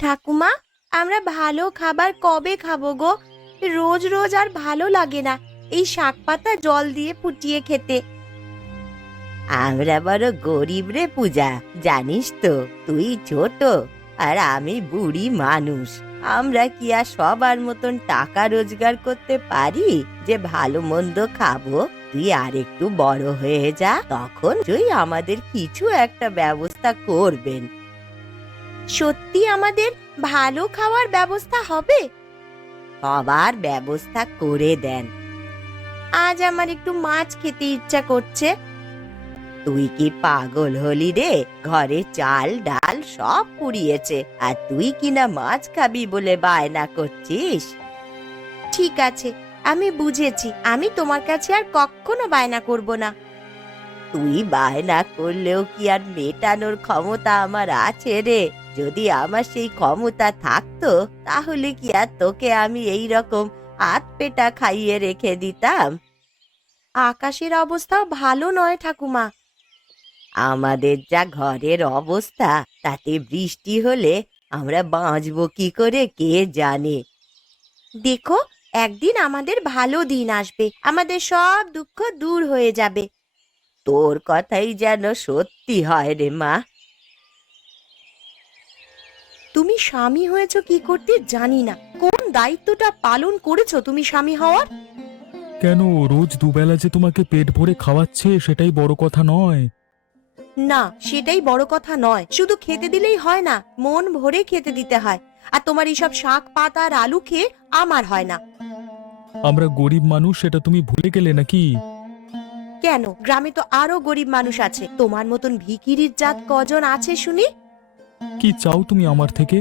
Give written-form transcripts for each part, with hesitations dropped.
ঠাকুমা, আমরা ভালো খাবার কবে খাবো গো? রোজ রোজ আর ভালো লাগে না এই শাক পাতা জল দিয়ে ফুটিয়ে খেতে। আমরা বড় গরিব রে পূজা, জানিস তো। তুই ছোট আর আমি বুড়ি মানুষ। আমরা কি আর সবার মতন টাকা রোজগার করতে পারি যে ভালো মন্দ খাবো? তুই আর একটু বড় হয়ে যা, তখন তুই আমাদের কিছু একটা ব্যবস্থা করবেন। সত্যি আমাদের ভালো খাওয়ার ব্যবস্থা হবে? সবার ব্যবস্থা করে দেন। আজ আমার একটু মাছ খেতে ইচ্ছা করছে। তুই কি পাগল হলি রে? ঘরে চাল ডাল সব পুড়িয়েছে, আর তুই কিনা মাছ খাবি বলে বায়না করছিস? ঠিক আছে, আমি বুঝেছি। আমি তোমার কাছে আর কখনো বায়না করব না। তুই বায়না করলেও কি আর মেটানোর ক্ষমতা আমার আছে রে? যদি আমার সেই ক্ষমতা থাকতো তাহলে কি আর তোকে আমি এই রকম হাত পেটা খাইয়ে রেখে দিতাম? আকাশের অবস্থাও ভালো নয় ঠাকুমা। আমাদের যা ঘরের অবস্থা, তাতে বৃষ্টি হলে আমরা বাঁচবো কি করে কে জানে। দেখো, একদিন আমাদের ভালো দিন আসবে, আমাদের সব দুঃখ দূর হয়ে যাবে। তোর কথাই যেন সত্যি হয় রে মা। তুমি স্বামী হয়েছো কি করতে জানি না, কোন দায়িত্বটা পালন করেছো তুমি স্বামী হওয়ার? কেন, রোজ দুবেলা যে তোমাকে পেট ভরে খাওয়াচ্ছে সেটাই বড় কথা নয়? না, সেটাই বড় কথা নয়। শুধু খেতে দিলেই হয় না, মন ভরে খেতে দিতে হয়। আর তোমার এইসব শাক পাতা আর আলু খেয়ে আমার হয় না। আমরা গরিব মানুষ, সেটা তুমি ভুলে গেলে নাকি? কেন, গ্রামে তো আরো গরিব মানুষ আছে। তোমার মতন ভিখিরির জাত কজন আছে শুনি? কি চাও তুমি আমার থেকে?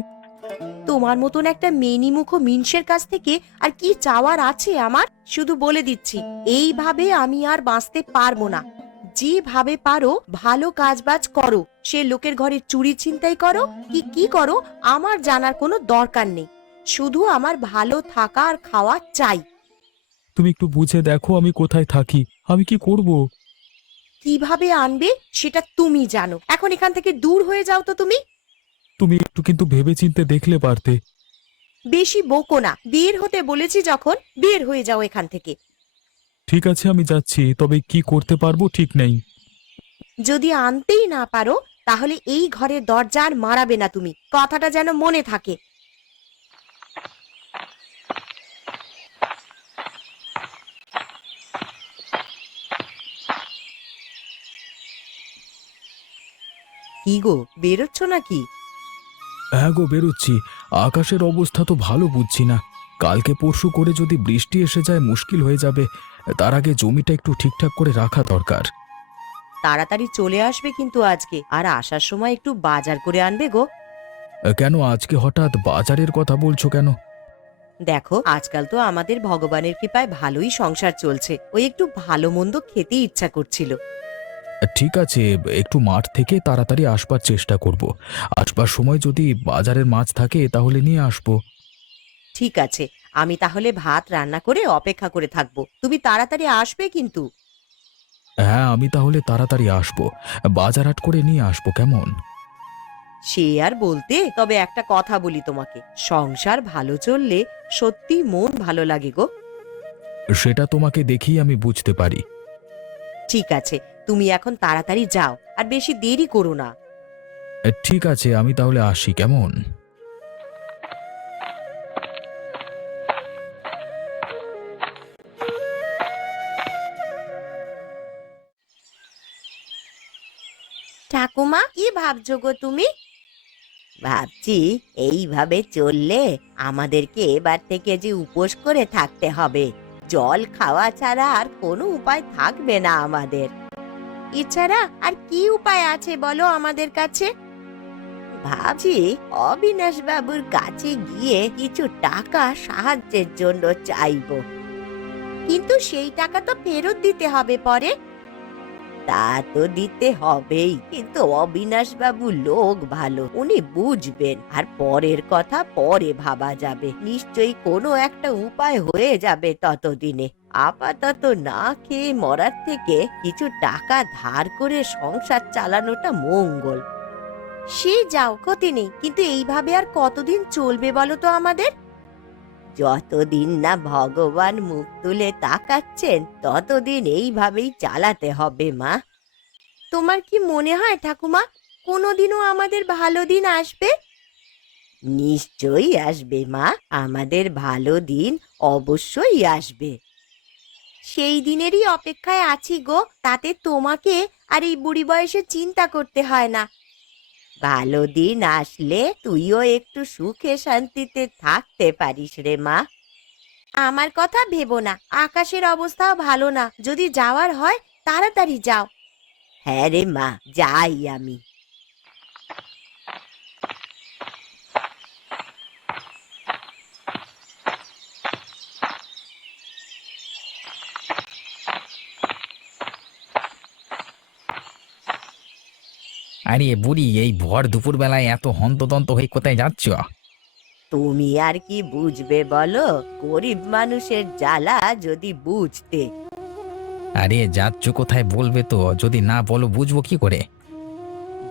তোমার মতন একটা মেনিমুখ মিনসের কাছ থেকে আর কি চাওয়ার আছে আমার? শুধু বলে দিচ্ছি, এইভাবে আমি আর বাঁচতে পারবো না। যেভাবে পারো ভালো কাজবাজ করো। সে লোকের ঘরে চুরি ছিনতাই করো কি কি করো, আমার জানার কোনো দরকার নেই। শুধু আমার ভালো থাকা আর খাওয়া চাই। তুমি একটু বুঝে দেখো আমি কোথায় থাকি, আমি কি করব? কিভাবে আনবে সেটা তুমি জানো। এখন এখান থেকে দূর হয়ে যাও তো তুমি। তুমি একটু কিন্তু ভেবেচিন্তে দেখলে পারতে। বেশি বকো না, বের হতে বলেছি যখন, বের হয়ে যাও এখান থেকে। ঠিক আছে, আমি যাচ্ছি, তবে কি করতে পারবো ঠিক নেই। যদি আনতেই না পারো তাহলে এই ঘরের দরজা আর মারাবে না তুমি, কথাটা যেন মনে থাকে। কি গো, বেরোচ্ছ নাকি? হ্যাঁ গো, বেরোচ্ছি। আকাশের অবস্থা তো ভালো বুঝছি না। কালকে পরশু করে যদি বৃষ্টি এসে যায় মুশকিল হয়ে যাবে। তার আগে জমিটা একটু ঠিকঠাক করে রাখা দরকার। তাড়াতাড়ি চলে আসবে কিন্তু আজকে, আর আসার সময় একটু বাজার করে আনবে গো। কেন আজকে হঠাৎ বাজারের কথা বলছো কেন? দেখো, আজকাল তো আমাদের ভগবানের কৃপায় ভালোই সংসার চলছে, ওই একটু ভালো মন্দ খেতে ইচ্ছা করছিল। ঠিক আছে, একটু মাঠ থেকে তাড়াতাড়ি আসবার চেষ্টা করব। আসবার সময় যদি বাজারের মাছ থাকে তাহলে নিয়ে আসবো। ঠিক আছে, আমি তাহলে ভাত রান্না করে অপেক্ষা করে থাকবো, তুমি তাড়াতাড়ি আসবে কিন্তু। হ্যাঁ, আমি তাহলে তাড়াতাড়ি আসবো। বাজার হাট করে নিয়ে আসবো, কেমন? সে আর বলতে, তবে একটা কথা বলি তোমাকে, সংসার ভালো চললে সত্যি মন ভালো লাগে গো। সেটা তোমাকে দেখেই আমি বুঝতে পারি। ঠিক আছে, তুমি এখন তাড়াতাড়ি যাও, আর বেশি দেরি করো না। ঠিক আছে, আমি তাহলে আসি, কেমন? ঠাকুমা, কি ভাবছো গো তুমি? ভাবছি, এইভাবে চললে আমাদেরকে এবার থেকে যে উপোস করে থাকতে হবে, জল খাওয়া ছাড়া আর কোনো উপায় থাকবে না আমাদের। এছাড়া আর কি উপায় আছে বলো আমাদের কাছে? ভাবছি অবিনাশ বাবুর কাছে গিয়ে কিছু টাকা সাহায্যের জন্য চাইবো। কিন্তু সেই টাকা তো ফেরত দিতে হবে পরে। তা তো দিতে হবেই, কিন্তু অবিনাশ বাবু লোক ভালো, উনি বুঝবেন, আর পরের কথা পরে ভাবা যাবে। নিশ্চয়ই কোনো একটা উপায় হয়ে যাবে ততদিনে। আপাতত না খেয়ে মরার থেকে কিছু টাকা ধার করে সংসার চালানোটা মঙ্গল। সে যাও, ক্ষতি নেই, কিন্তু এইভাবে আর কতদিন চলবে বলো তো আমাদের? যতদিন না ভগবান মুখ তুলে তাকাচ্ছেন ততদিন এইভাবেই চালাতে হবে মা। তোমার কি মনে হয় ঠাকুমা কোনোদিনও আমাদের ভালো দিন আসবে? নিশ্চয়ই আসবে মা, আমাদের ভালো দিন অবশ্যই আসবে। সেই দিনেরই অপেক্ষায় আছি গো, তাতে তোমাকে আর এই বুড়ি বয়সে চিন্তা করতে হয় না। ভালো দিন আসলে তুইও একটু সুখে শান্তিতে থাকতে পারিস রে মা। আমার কথা ভেবো না, আকাশের অবস্থাও ভালো না, যদি যাওয়ার হয় তাড়াতাড়ি যাও। হ্যাঁ রে মা, যাই আমি। আরে বুড়ি, এই ভর দুপুর বেলায় এত হন্তদন্ত হয়ে কোথায় যাচ্ছ? তুমি আর কি বুঝবে বলো, গরিব মানুষের জ্বালা যদি বুঝতে। আরে যাচ্ছ কোথায় বলবে তো, যদি না বলো বুঝবো কি করে?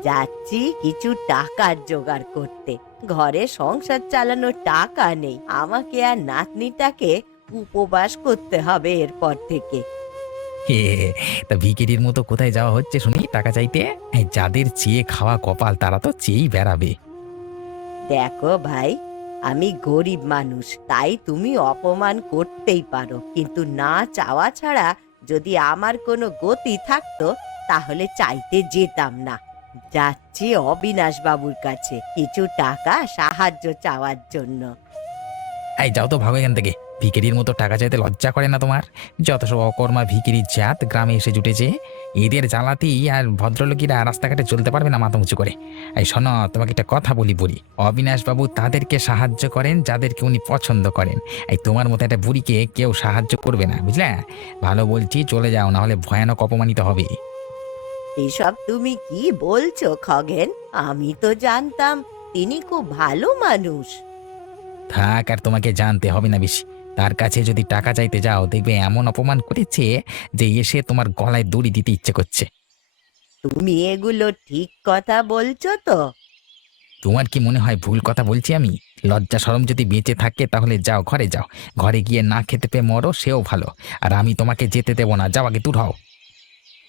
যাচ্ছি কিছু টাকার জোগাড় করতে, ঘরে সংসার চালানোর টাকা নেই, আমাকে আর নাতনিটাকে উপবাস করতে হবে এরপর থেকে। হে, তা ভিকিরির মতো কোথায় যাওয়া হচ্ছে শুনি টাকা চাইতে? এই যাদের চেয়ে খাওয়া কপাল তারা তো চেয়েই বেড়াবে। দেখো ভাই, আমি গরিব মানুষ, তাই তুমি অপমান করতেই পারো, কিন্তু না চাওয়া ছাড়া যদি আমার কোনো গতি থাকতো তাহলে চাইতে যেতাম না। যাচ্ছি অবিনাশ বাবুর কাছে কিছু টাকা সাহায্য চাওয়ার জন্য। এই যাও তো, ভাগো এখান থেকে। ভিকিরির মতো টাকা চাইতে লজ্জা করে না তোমার? যত সব অকর্মা ভিকিরির জাত গ্রামে এসে জুটেছে, এদের জ্বালাতেই আর ভদ্রলোকেরা রাস্তাঘাটে চলতে পারবে না মাথা উঁচু করে। এই শোনো, তোমাকে একটা কথা বলি বুড়ি, অবিনাশবাবু তাদেরকে সাহায্য করেন যাদেরকে উনি পছন্দ করেন। এই তোমার মতো একটা বুড়িকে কেউ সাহায্য করবে না, বুঝলে? ভালো বলছি, চলে যাও, না হলে ভয়ানক অপমানিত হবে। এসব তুমি কি বলছো খগেন? আমি তো জানতাম তিনি খুব ভালো মানুষ। থাক, আর তোমাকে জানতে হবে না বেশি। তার কাছে যদি টাকা চাইতে যাও, দেখবে এমন অপমান করেছে যে এসে তোমার গলায় দড়ি দিতে ইচ্ছে করছে। তুমি এগুলো ঠিক কথা বলছো তো? তোমার কি মনে হয় ভুল কথা বলছি আমি? লজ্জা শরম যদি বেঁচে থাকে তাহলে যাও, ঘরে যাও। ঘরে গিয়ে না খেতে পেয়ে মরো, সেও ভালো। আর আমি তোমাকে যেতে দেবো না, যাও, আগে দূর হও।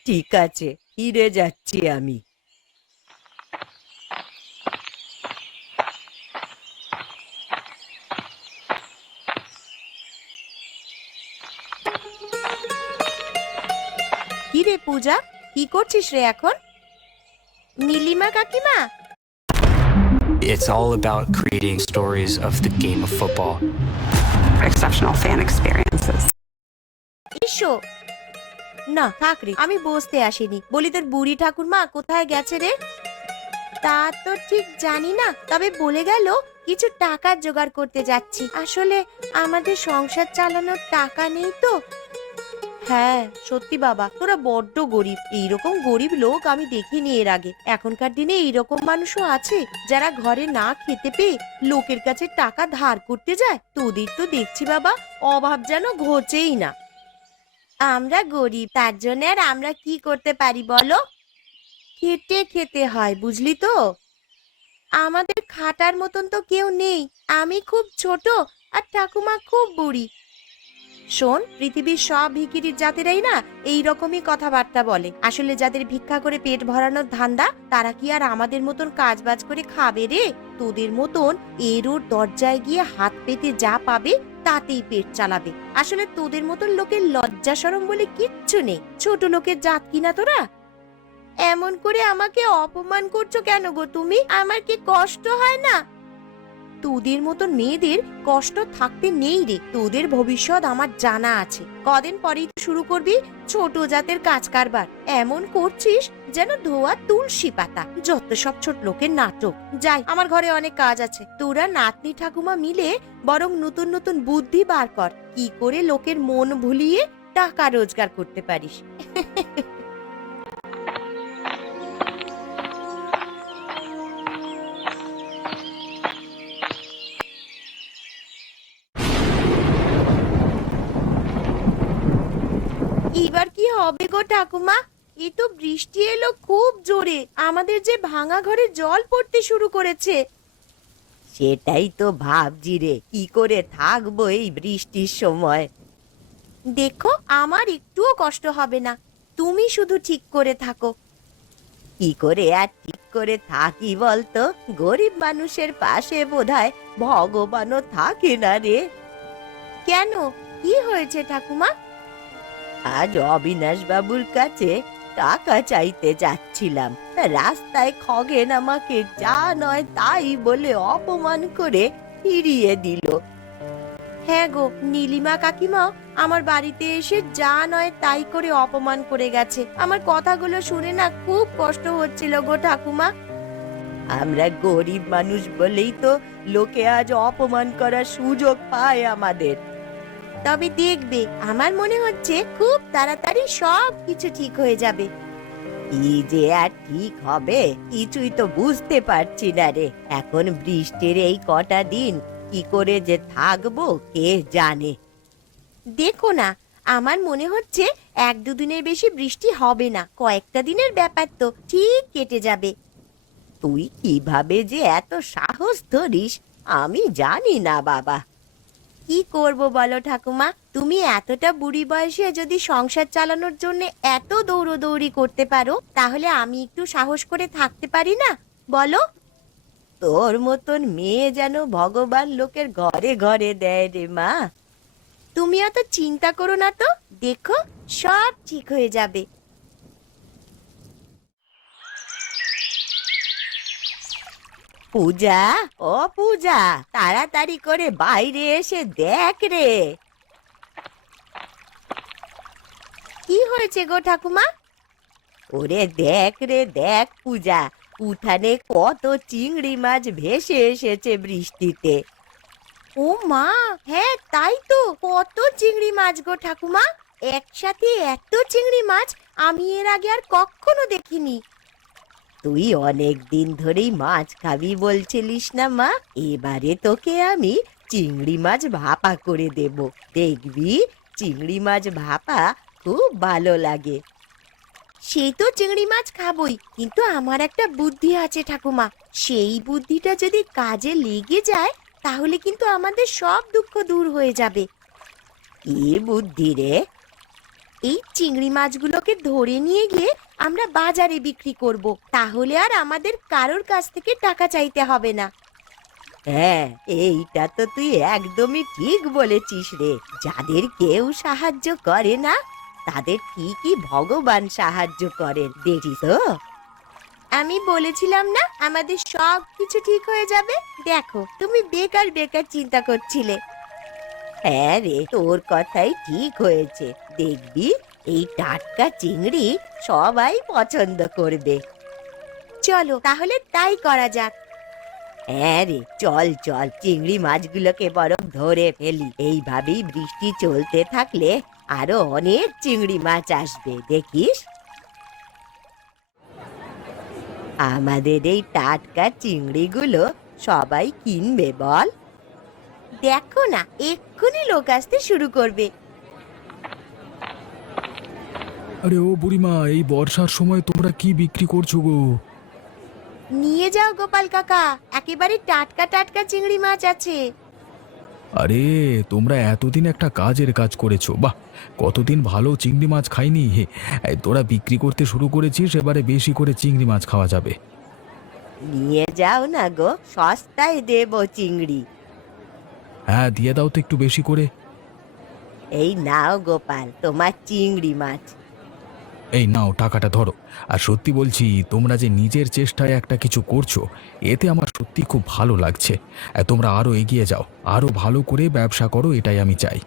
ঠিক আছে, ফিরে যাচ্ছি আমি। কি রে পূজা, কি করছিস রে এখন? নীলিমা কাকিমা, It's all about creating stories of the game of football. Exceptional fan experiences. এসো না, থাক রে, আমি বসতে আসিনি। বলি তোর বুড়ি ঠাকুরমা কোথায় গেছে রে? তা তো ঠিক জানি না, তবে বলে গেল কিছু টাকার জোগাড় করতে যাচ্ছি। আসলে আমাদের সংসার চালানোর টাকা নেই তো। হ্যাঁ সত্যি বাবা, তোরা বড্ড গরিব। এইরকম গরিব লোক আমি দেখিনি এর আগে। এখনকার দিনে এইরকম মানুষও আছে যারা ঘরে না খেতে পেয়ে লোকের কাছে টাকা ধার করতে যায়। তোদের তো দেখছি বাবা অভাব যেন ঘোচেই না। আমরা গরিব, তার জন্য আর আমরা কি করতে পারি বলো? খেটে খেতে হয়, বুঝলি তো? আমাদের খাটার মতন তো কেউ নেই। আমি খুব ছোট আর ঠাকুমা খুব বুড়ি। শোন, পৃথিবীর সব ভিখিরির জাতেরাই না এই রকমই কথাবার্তা বলে। আসলে যাদের ভিক্ষা করে পেট ভরানোর ধান্দা, তারা কি আর আমাদের মতন কাজবাজ করে খাবে রে? তোদের মতন এর ওর দরজায় গিয়ে হাত পেতে যা পাবে তাতেই পেট চালাবে। আসলে তোদের মতন লোকের লজ্জা শরম বলে কিচ্ছু নেই। ছোট লোকের জাত কিনা তোরা? এমন করে আমাকে অপমান করছো কেন গো তুমি? আমার কি কষ্ট হয় না? তোদের মতন মেয়েদের কষ্ট থাকতে নেই রে। তোদের ভবিষ্যৎ আমার জানা আছে। কদিন পরেই শুরু করবি ছোট জাতের কাজ কারবার। এমন করছিস যেন ধোয়া তুলসী পাতা। যত সব ছোট লোকের নাটক। যাই, আমার ঘরে অনেক কাজ আছে। তোরা নাতনি ঠাকুমা মিলে বরং নতুন নতুন বুদ্ধি বার কর, কি করে লোকের মন ভুলিয়ে টাকা রোজগার করতে পারিস। এবার কি হবে গো ঠাকুমা? এ তো বৃষ্টি এলো খুব জোরে, আমাদের যে ভাঙা ঘরে জল পড়তে শুরু করেছে। সেটাই তো ভাবছি রে, কি করে থাকবো এই বৃষ্টির সময়। দেখো, আমার একটুও কষ্ট হবে না, তুমি শুধু ঠিক করে থাকো। কি করে আর ঠিক করে থাকি বলতো? গরিব মানুষের পাশে বোধহয় ভগবানও থাকে না রে। কেন, কি হয়েছে ঠাকুমা? আজ অবিনাশ বাবুর কাছে টাকা চাইতে যাচ্ছিলাম, রাস্তায় খগেন আমাকে যা নয় তাই বলে অপমান করে ফিরিয়ে দিল। হ্যাঁ গো, নীলিমা কাকিমাও আমার বাড়িতে এসে যা নয় তাই করে অপমান করে গেছে। আমার কথাগুলো শুনে না খুব কষ্ট হচ্ছিল গো ঠাকুমা। আমরা গরিব মানুষ বলেই তো লোকে আজ অপমান করার সুযোগ পায় আমাদের। তবে দেখবে, আমার মনে হচ্ছে খুব তাড়াতাড়ি সব কিছু ঠিক হয়ে যাবে। কি যে আর ঠিক হবে কিছুই তো বুঝতে পারছি না রে। এখন বৃষ্টির এই কটা দিন কি করে যে থাকবো কে জানে। দেখো না, আমার মনে হচ্ছে 1-2 দিনের বেশি বৃষ্টি হবে না, কয়েকটা দিনের ব্যাপার, তো ঠিক কেটে যাবে। তুই কিভাবে যে এত সাহস ধরিস আমি জানি না বাবা। কি করব বলো ঠাকুমা, তুমি এতটা বুড়ি বয়সে যদি সংসার চালানোর জন্য এত দৌড়দৌড়ি করতে পারো, তাহলে আমি একটু সাহস করে থাকতে পারি না বলো? তোর মতন মেয়ে যেন ভগবান লোকের ঘরে ঘরে দেয় রে মা। তুমি অত চিন্তা করো না তো, দেখো সব ঠিক হয়ে যাবে। পূজা, ও পূজা, তাড়াতাড়ি করে বাইরে এসে দেখ রে। কি হয়েছে গো ঠাকুমা? ওরে দেখ রে দেখ পূজা, উঠানে কত চিংড়ি মাছ ভেসে এসেছে বৃষ্টিতে। ও মা, হ্যাঁ তাই তো, কত চিংড়ি মাছ গো ঠাকুমা! একসাথে এত চিংড়ি মাছ আমি এর আগে আর কখনো দেখিনি। তুই অনেক দিন ধরেই মাছ খাবি বলছিলিস না মা, এবারে তোকে আমি চিংড়ি মাছ ভাপা করে দেব, দেখবি চিংড়ি মাছ ভাপা খুব ভালো লাগে। সেই তো চিংড়ি মাছ খাবই, কিন্তু আমার একটা বুদ্ধি আছে ঠাকুমা, সেই বুদ্ধিটা যদি কাজে লেগে যায় তাহলে কিন্তু আমাদের সব দুঃখ দূর হয়ে যাবে। কি বুদ্ধি রে? এই চিংড়ি মাছগুলোকে ধরে নিয়ে গিয়ে আমরা বাজারে বিক্রি করব, তাহলে আর আমাদের কারোর কাছ থেকে টাকা চাইতে হবে না। হ্যাঁ, এইটা তো তুই একদমই ঠিক বলেছিস রে। যাদের কেউ সাহায্য করে না তাদের ঠিকই ভগবান সাহায্য করেন, দেখিস তো। আমি বলেছিলাম না আমাদের সব কিছু ঠিক হয়ে যাবে? দেখো, তুমি বেকার বেকার চিন্তা করছিলে। হ্যাঁ রে, তোর কথাই ঠিক হয়েছে, দেখবি এই টাটকা চিংড়ি সবাই পছন্দ করবে। চলো তাহলে তাই করা যাক। হ্যাঁ রে, চল চল চিংড়ি মাছগুলোকে বরং ধরে ফেলি। এইভাবেই বৃষ্টি চলতে থাকলে আরো অনেক চিংড়ি মাছ আসবে, দেখিস। আমাদের এই টাটকা চিংড়িগুলো সবাই কিনবে বল। দেখো না, এক্ষুনি লোক আসতে শুরু করবে। আরে ও বুড়িমা, এই বর্ষার সময় তোমরা কি বিক্রি করছো গো? নিয়ে যাও গোপাল কাকা, একেবারে টাটকা টাটকা চিংড়ি মাছ আছে। আরে তোমরা এতদিন একটা কাজের কাজ করেছো, বাহ! কতদিন ভালো চিংড়ি মাছ খাইনি। এই তোরা বিক্রি করতে শুরু করেছিস, এবারে বেশি করে চিংড়ি মাছ খাওয়া যাবে। নিয়ে যাও না গো, সস্তায় দেবো চিংড়ি। হ্যাঁ, দিয়ে দাও তো একটু বেশি করে। এই নাও গোপাল তোমার চিংড়ি মাছ। এই নাও, টাকাটা ধরো। আর সত্যি বলছি, তোমরা যে নিজের চেষ্টায় একটা কিছু করছো, এতে আমার সত্যি খুব ভালো লাগছে। তোমরা আরো এগিয়ে যাও, আরো ভালো করে ব্যবসা করো, এটাই আমি চাই।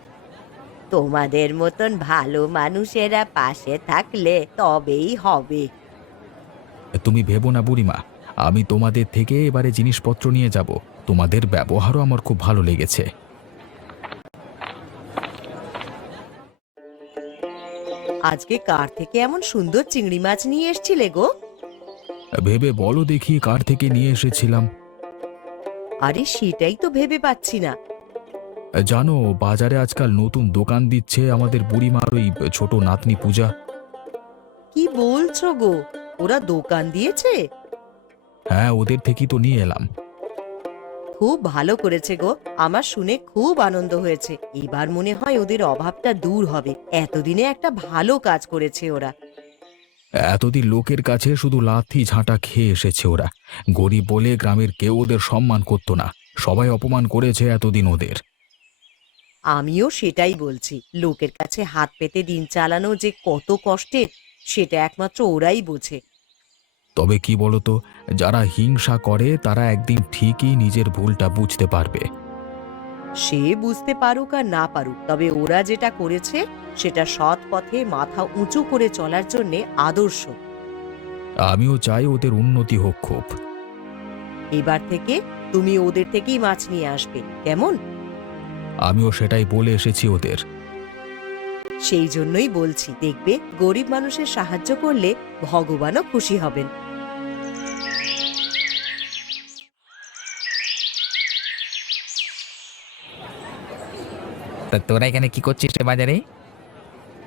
তোমাদের মতন ভালো মানুষেরা পাশে থাকলে তবেই হবে। তুমি ভেবো না বুড়িমা, আমি তোমাদের থেকে এবারে জিনিসপত্র নিয়ে যাব। তোমাদের ব্যবহারও আমার খুব ভালো লেগেছে। আজকে কার থেকে এমন সুন্দর চিংড়ি মাছ নিয়ে এসছিলে গো? ভেবে বলো দেখি কার থেকে নিয়ে এসেছিলাম। আরে সেটাই তো ভেবে পাচ্ছি না। জানো, বাজারে আজকাল নতুন দোকান দিচ্ছে আমাদের বুড়িমার ওই ছোট নাতনি পূজা। কি বল বলছো গো? ওরা দোকান দিয়েছে? হ্যাঁ, ওদের থেকেই তো নিয়ে এলাম। খুব ভালো করেছে গো, আমার শুনে খুব আনন্দ হয়েছে। এবার মনে হয় ওদের অভাবটা দূর হবে। এতদিনে একটা ভালো কাজ করেছে ওরা। এতদিন লোকের কাছে শুধু লাথি ঝাঁটা খেয়ে এসেছে ওরা। গরিব বলে গ্রামের কেউ ওদের সম্মান করতো না। সবাই অপমান করেছে এতদিন ওদের। আমিও সেটাই বলছি, লোকের কাছে হাত পেতে দিন চালানো যে কত কষ্টের, সেটা একমাত্র ওরাই বোঝে। তবে কি বলতো, যারা হিংসা করে তারা একদিন ঠিকই নিজের ভুলটা বুঝতে পারবে। সে বুঝতে পারুক আর না পারুক, তবে ওরা যেটা করেছে সেটা সৎ পথে মাথা উঁচু করে চলার জন্য আদর্শ। আমিও চাই ওদের উন্নতি হোক খুব। এবার থেকে তুমি ওদের থেকেই মাছ নিয়ে আসবে, কেমন? আমিও সেটাই বলে এসেছি ওদের। সেই জন্যই বলছি, দেখবে গরিব মানুষের সাহায্য করলে ভগবানও খুশি হবেন। তা তোরা এখানে কি করছিস রে বাজারে?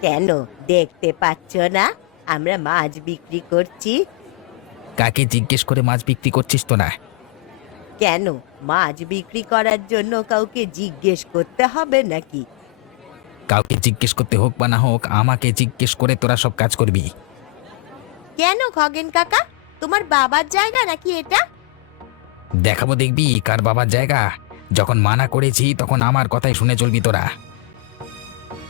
কেন, দেখতে পাচ্ছ না আমরা মাছ বিক্রি করছি? কাকে জিজ্ঞেস করে মাছ বিক্রি করছিস তোরা? কেন, মাছ বিক্রি করার জন্য কাউকে জিজ্ঞেস করতে হবে নাকি? কাউকে জিজ্ঞেস করতে হোক বা না হোক, আমাকে জিজ্ঞেস করে তোরা সব কাজ করবি। কেন খগেন কাকা, তোমার বাবার জায়গা নাকি এটা? দেখাবো দেখবি কার বাবার জায়গা। যখন মানা করেছি তখন আমার কথাই শুনে চলবি তোরা।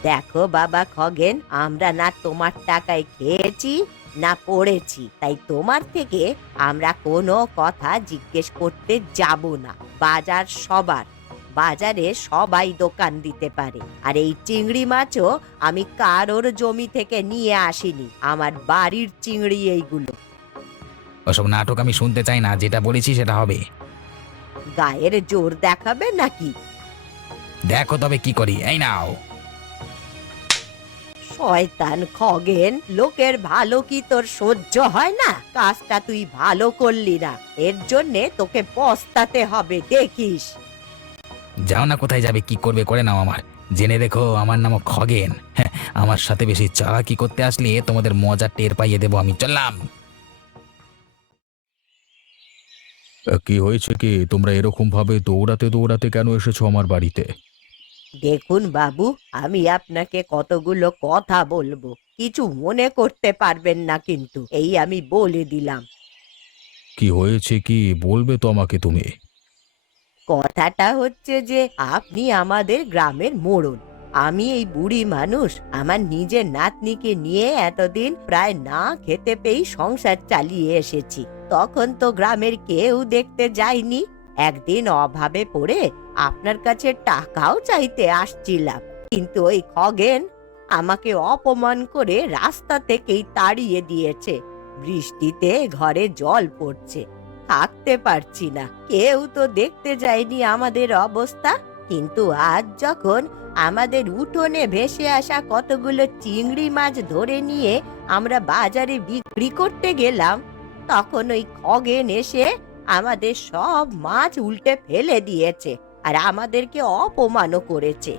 দেখো বাবা খগেন, আমরা না তোমার টাকায় খেয়েছি না পড়েছি, তাই তোমার থেকে আমরা কোনো কথা জিজ্ঞেস করতে যাব না। বাজার সবার, বাজারে সবাই দোকান দিতে পারে। আর এই চিংড়ি মাছও আমি কারোর জমি থেকে নিয়ে আসিনি, আমার বাড়ির চিংড়ি এইগুলো। ওসব নাটক আমি শুনতে চাই না, যেটা বলেছি সেটা হবে। গায়ের জোর দেখাবে নাকি? দেখো তবে কি করি, এই নাও। শয়তান খগেন, লোকের ভালো কি তোর সহ্য হয় না? কাজটা তুই ভালো করলি না, এর জন্যে তোকে পস্তাতে হবে, দেখিস। যাও না, কোথায় যাবে, কি করবে করে নাও। আমার জেনে রেখো, আমার নাম খগেন। হ্যাঁ, আমার সাথে বেশি চালাকি করতে আসলে তোমাদের মজা টের পাইয়ে দেবো আমি। চললাম। কি হয়েছে কি, তোমরা এরকম ভাবে দৌড়াতে দৌড়াতে কেন এসেছো আমার বাড়িতে? দেখুন বাবু, আমি আপনাকে কতগুলো কথা বলবো, কিছু মনে করতে পারবেন না কিন্তু, এই আমি বলে দিলাম। কি হয়েছে কি, বলবে তো আমাকে তুমি? কথাটা হচ্ছে যে আপনি আমাদের গ্রামের মোড়ল। আমি এই বুড়ি মানুষ, আমার নিজের নাতনিকে নিয়ে এতদিন প্রায় না খেতে পেয়ে সংসার চালিয়ে এসেছি। তখন তো গ্রামের কেউ দেখতে যায়নি। একদিন অভাবে পড়ে আপনার কাছে টাকাও চাইতে আসছিলাম, কিন্তু ওই খগেন আমাকে অপমান করে রাস্তা থেকেই তাড়িয়ে দিয়েছে। বৃষ্টিতে ঘরে জল পড়ছে, থাকতে পারছি না, কেউ তো দেখতে যায়নি আমাদের অবস্থা। কিন্তু আজ যখন আমাদের উঠোনে ভেসে আসা কতগুলো চিংড়ি মাছ ধরে নিয়ে আমরা বাজারে বিক্রি করতে গেলাম, তখন ওই খগেন এসে আমাদের সব মাছ উল্টে ফেলে দিয়েছে আর আমাদেরকে অপমানও করেছে।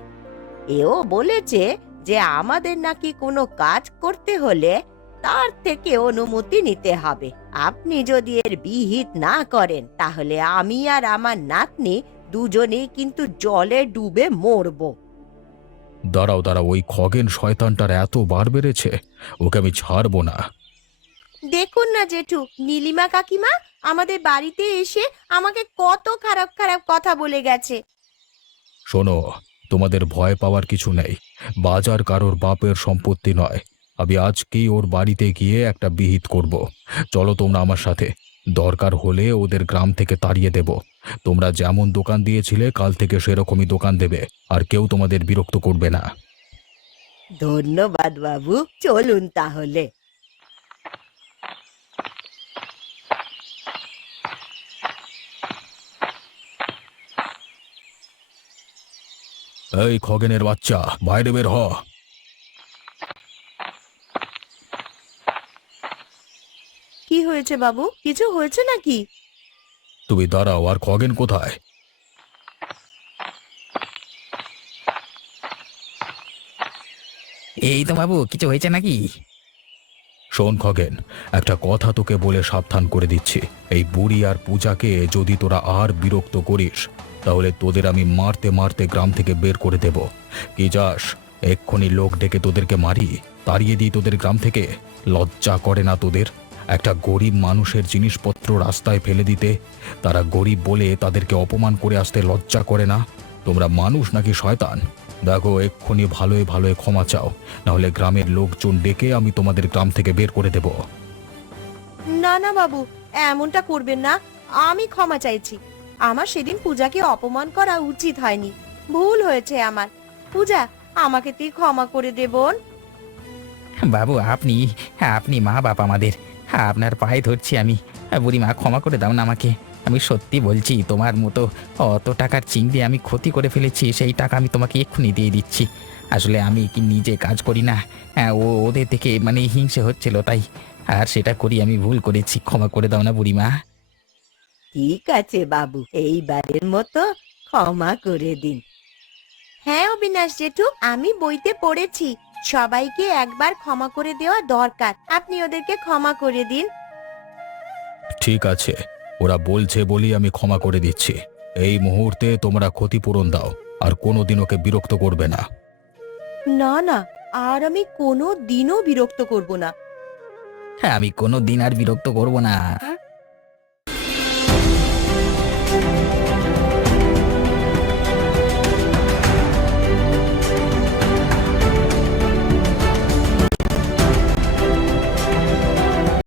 এও বলেছে যে আমাদের নাকি কোনো কাজ করতে হলে তার থেকে অনুমতি নিতে হবে। আপনি যদি এর বিহিত না করেন তাহলে আমি আর আমার নাতনি দুজনেই কিন্তু জলে ডুবে মরবো। দাঁড়াও দাঁড়াও, ওই খগেন শয়তানটার এত বার বেড়েছে, ওকে আমি ছাড়বো না। দেখুন না জেঠু, নীলিমা কাকিমা আমাদের বাড়িতে এসে আমাকে কত খারাপ খারাপ কথা বলে গেছে। শোনো, তোমাদের ভয় পাওয়ার কিছু নেই। বাজার কারোর বাপের সম্পত্তি নয়। আমি আজকেই ওর বাড়িতে গিয়ে একটা বিহিত করব। চলো তোমরা আমার সাথে, দরকার হলে ওদের গ্রাম থেকে তাড়িয়ে দেব। তোমরা যেমন দোকান দিয়েছিলে কাল থেকে সেরকমই দোকান দেবে, আর কেউ তোমাদের বিরক্ত করবে না। ধন্যবাদ বাবু, চলুন তাহলে। এই খগেনের বাচ্চা, বাইরে বের হ। কি হয়েছে বাবু, কিছু হয়েছে নাকি? তুমি দাঁড়াও, আর খগেন কোথায়? এই তো বাবু, কিছু হয়েছে নাকি? শোন খগেন, একটা কথা তোকে বলে সাবধান করে দিচ্ছি। এই বুড়ি আর পূজাকে যদি তোরা আর বিরক্ত করিস, তাহলে তোদের আমি মারতে মারতে গ্রাম থেকে বের করে দেব। কি যাস, এক্ষুনি লোক ডেকে তোদেরকে মারি, তাড়িয়ে দিই তোদের গ্রাম থেকে? লজ্জা করে না তোদের? একটা গরিব মানুষের জিনিসপত্র রাস্তায় ফেলে দিতে, তারা গরিব বলে তাদেরকে অপমান করে আসতে লজ্জা করে না? তোমরা মানুষ নাকি শয়তান? দেখো, এক্ষুনি ভালোই ভালোই ক্ষমা চাও, নাহলে গ্রামের লোকজন ডেকে আমি তোমাদের গ্রাম থেকে বের করে দেব। না না বাবু, এমনটা করবেন না। আমি ক্ষমা চাইছি। আমার সেদিন পূজাকে অপমান করা উচিত হয়নি। ভুল হয়েছে আমার। পূজা, আমাকে তুই ক্ষমা করে দে বোন। বাবু, আপনি আপনি মা বাপ আমাদের, আপনার পায়ে ধরছি আমি। বুড়িমা, ক্ষমা করে দাও না আমাকে। আমি সত্যি বলছি, তোমার মতো অত টাকার চিংড়ি আমি ক্ষতি করে ফেলেছি, সেই টাকা আমি তোমাকে এক্ষুনি দিয়ে দিচ্ছি। আসলে আমি কি নিজে কাজ করি না, ওদের থেকে মানে হিংসে হচ্ছিল তাই, আর সেটা করি, আমি ভুল করেছি, ক্ষমা করে দাও না বুড়িমা। ঠিক আছে বাবু, এইবারের মতো ক্ষমা করে দিন। হ্যাঁ অবিনাশ জেঠু, আমি বইতে পড়েছি সবাইকে একবার ক্ষমা করে দেওয়া দরকার। আপনি ওদেরকে ক্ষমা করে দিন। ঠিক আছে, ওরা বলছে বলি আমি ক্ষমা করে দিচ্ছি। এই মুহূর্তে তোমরা ক্ষতিপূরণ দাও, আর কোনোদিন ওকে বিরক্ত করবে না। না না, আর আমি কোনো দিনও বিরক্ত করব না। আমি কোনো দিন আর বিরক্ত করব না।